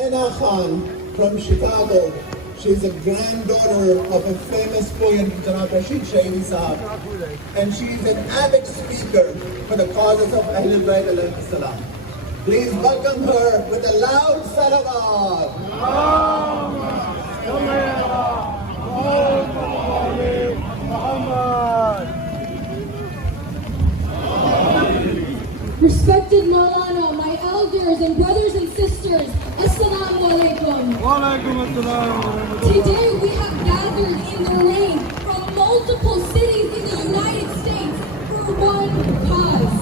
Zayna Khan from Chicago. She's a granddaughter of a famous poet, Janab Rashid Shairi Sahab. And she's an avid speaker for the causes of Ahlul Bayt alayhi salam. Please welcome her with a loud salawat. Respected Maulana, my elders and brothers and sisters, Assalamu alaikum. Today we have gathered in the rain from multiple cities in the United States for one cause.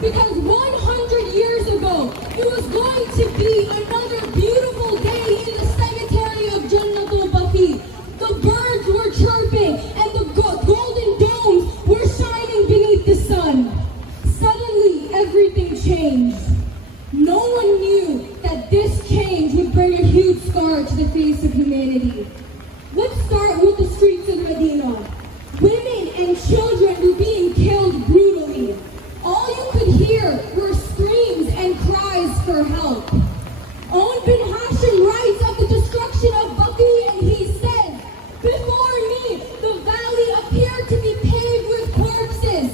Because 100 years ago, it was going to be another beautiful day in the cemetery of Jannatul Baqee. The birds were chirping and the golden domes were shining beneath the sun. Suddenly, everything changed. No one knew that this change would bring a huge scar to the face of humanity. Let's start with the streets of Medina. Women and children were being killed brutally. All you could hear were screams and cries for help. Owen bin Hashim writes of the destruction of Baqee, and he says, "Before me, the valley appeared to be paved with corpses.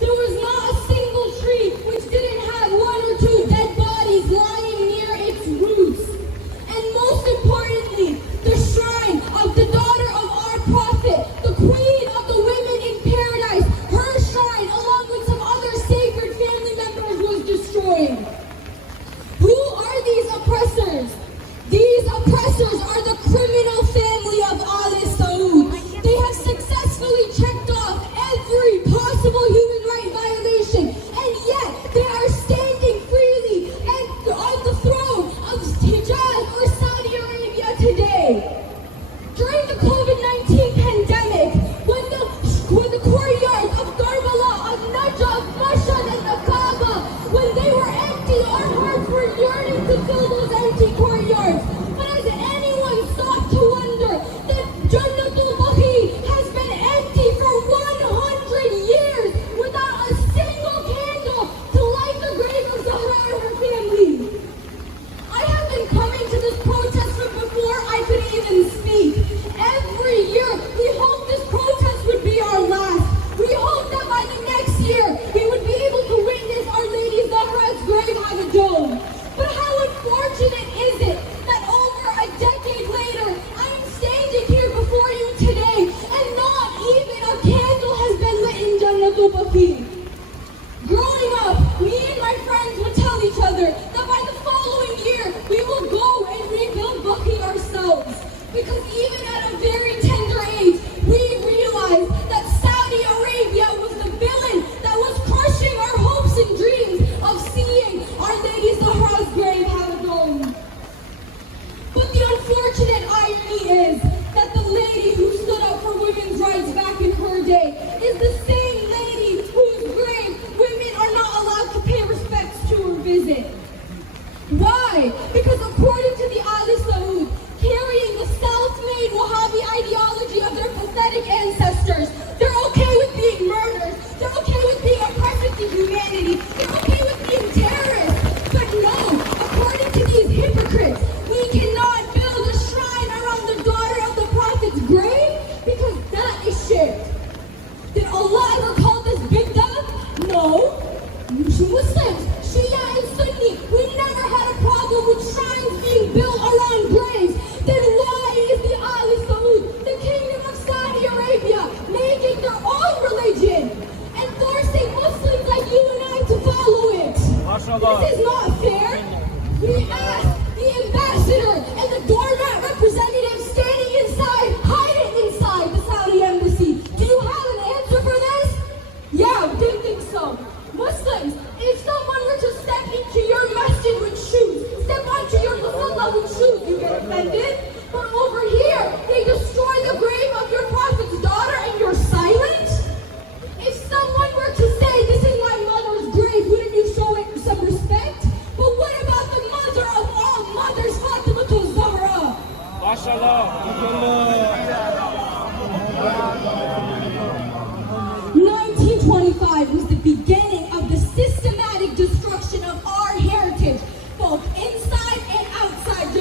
There was not a single tree which didn't have one or two dead bodies lying near its roots. And most importantly, the shrine of the daughter of our prophet, the queen of the women in paradise, her shrine, along with some other sacred family members, was destroyed." Who are these oppressors? These oppressors are the criminal family of Ali Saud. They have successfully checked off every possible human right violation, and yet they are standing freely and on the throne of Hijaz or Saudi Arabia today. During the COVID-19 pandemic, when the courtyards of Karbala, of Najaf, Mashhad, and the Kaaba, when they were empty, our hearts were yearning to fill those empty courtyards. But has anyone stopped to wonder that Jannatul Baqee has been empty for 100 years without a single candle to light the grave of Zahra and her family? I have been coming to this protest from before I could even speak. Every year, we hope this protest would be our last. We hope that by the next year, we would be able to witness Our Lady Zahra's grave have a dome. But how unfortunate is it that over a decade later, I am standing here before you today, and not even a candle has been lit in Jannatul Baqee. Growing up, me and my friends would tell each other that by the following year, we will go and rebuild Baqee ourselves. Because even at a very tender age, we realized that Saudi Arabia was the villain that was crushing our hopes and dreams of seeing Our Lady Zahra's grave have a dome. But the unfortunate irony is that the lady who stood up for women's rights back in her day is the same lady whose grave women are not allowed to pay respects to or visit. Why? Because according to the Ali Saud, carrying the self-made Wahhabi ideology of their pathetic ancestors, they're okay with being murdered, they're okay with being oppressive to humanity, they're okay with being terrorists. But no, according to these hypocrites, we cannot build a shrine around the daughter of the prophet's grave because that is shirk. Did Allah ever call this bid'ah? No. Muslims, Shia and Sunni, we never had a problem with shrines being built around graves. Then why is the Ali Saud, the kingdom of Saudi Arabia, making their own religion and forcing Muslims like you and I to follow it? This is not fair. We asked the ambassador and the doormat representative standing inside, hiding inside the Saudi embassy. Do you have an answer for this? Yeah, didn't think so. Muslims, if someone were to step into your masjid with shoes, step onto your musalla with shoes, you get offended? But over here, they destroy the grave of your prophet's daughter and you're silent? If someone were to say, "This is my mother's grave," wouldn't you show it some respect? But what about the mother of all mothers, Fatima Zahra? MashaAllah. 1925 was the beginning of the systematic destruction of our heritage, both inside and outside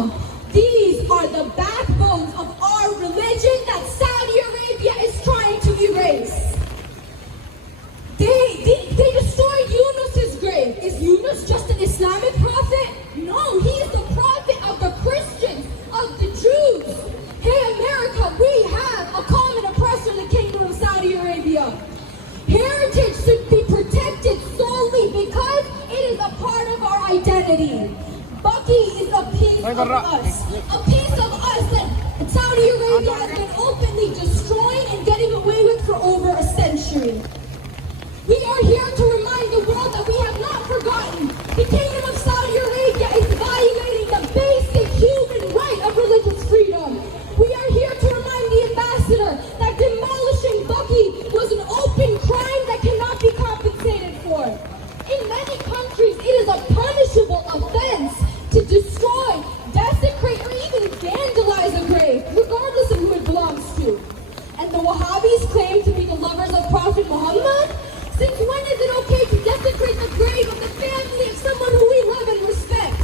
Islam. These are the backbones of our religion that Saudi Arabia is trying to erase. They destroyed Yunus's grave. Is Yunus just an Islamic prophet? No, he is the prophet of the Christians, of the Jews. Hey America, we have a common oppressor, the Kingdom of Saudi Arabia. Heritage should be protected solely because it is a part of our identity. Baqee is a piece of us. A piece of us that Saudi Arabia has been openly destroying and getting away with for over a century. We are here to remind the world that we have not forgotten. The Kingdom of Saudi Arabia is violating the basic human right of religious freedom. We are here to remind the ambassador that demolishing Baqee was an open crime that cannot be compensated for. In many countries, it is a punishable offense to destroy, desecrate, or even vandalize a grave, regardless of who it belongs to. And the Wahhabis claim to be the lovers of Prophet Muhammad? Since when is it okay to desecrate the grave of the family of someone who we love and respect?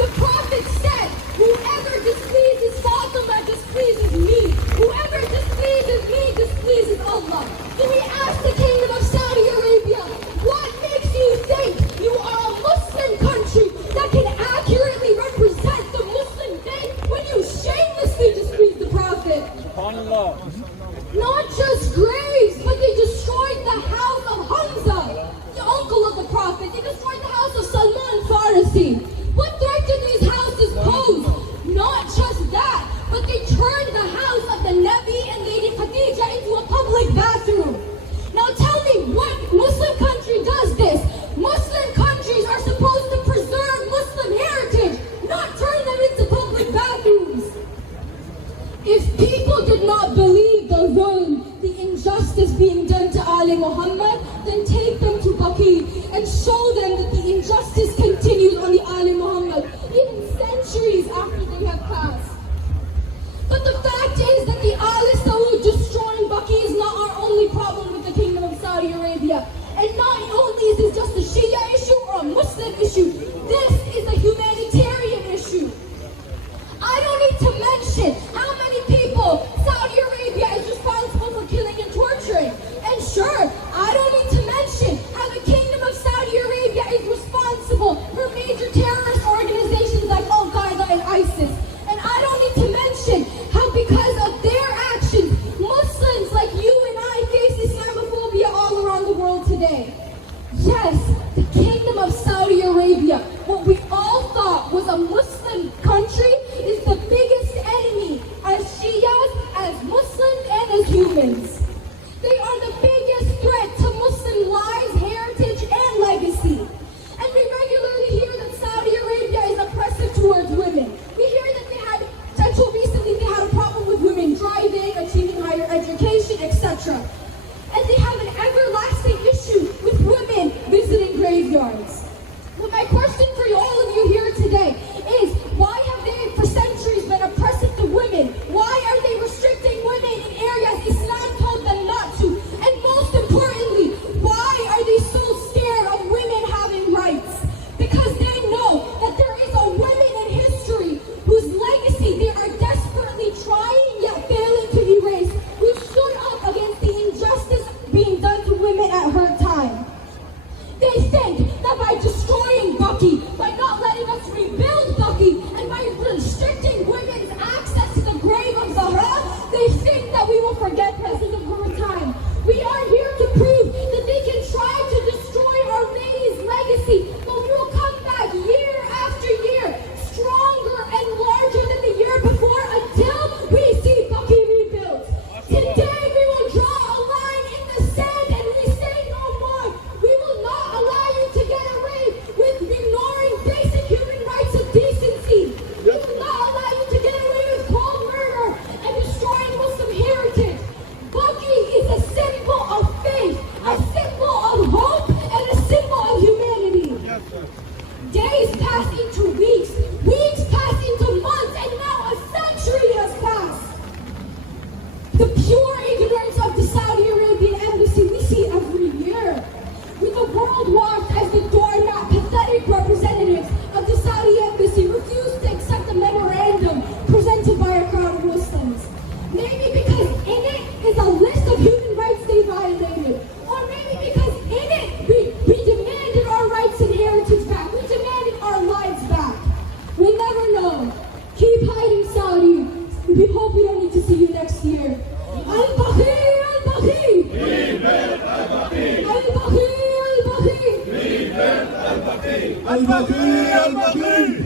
The Prophet said, whoever displeases Fatima displeases me. Whoever displeases me displeases Allah. So we ask the Kingdom of Saudi Arabia, what makes you think you are a Muslim country that can accurately represent the Muslim faith when you shamelessly displease the Prophet? Not just graves, but they destroyed the house of Hamza, the uncle of the Prophet. They destroyed the house of Salman Farsi. What threat did these houses pose? Not just that, but they turned the house of the Nabi and Lady Khadija into a public bathroom. Now tell me, what Muslim country does this? Muslim countries are supposed to preserve Muslim heritage, not turn them into public bathrooms. If people did not believe the zulm, the injustice being done to Ali Muhammad, then take them to Baqee and show them that the injustice continues on the Ali Muhammad, even centuries after they have passed. But the fact is that the Ali Saud destroying Baqee is not our only problem with the Kingdom of Saudi Arabia. And not only is this just a Shia issue or a Muslim issue, this is a humanitarian issue. I don't need to mention how many people Saudi Arabia is responsible for killing and torturing. And sure, I don't need to mention how the Kingdom of Saudi Arabia is responsible for major terrorist organizations like Al-Qaeda and ISIS. And I don't need to mention how because of their actions, Muslims like you and I face Islamophobia all around the world today. Yes, the Kingdom of Saudi Arabia hope we don't need to see you next year. Al-Baqee! Al-Baqee! Al-Baqee! Al-Baqee! Al-Baqee! Al-Baqee!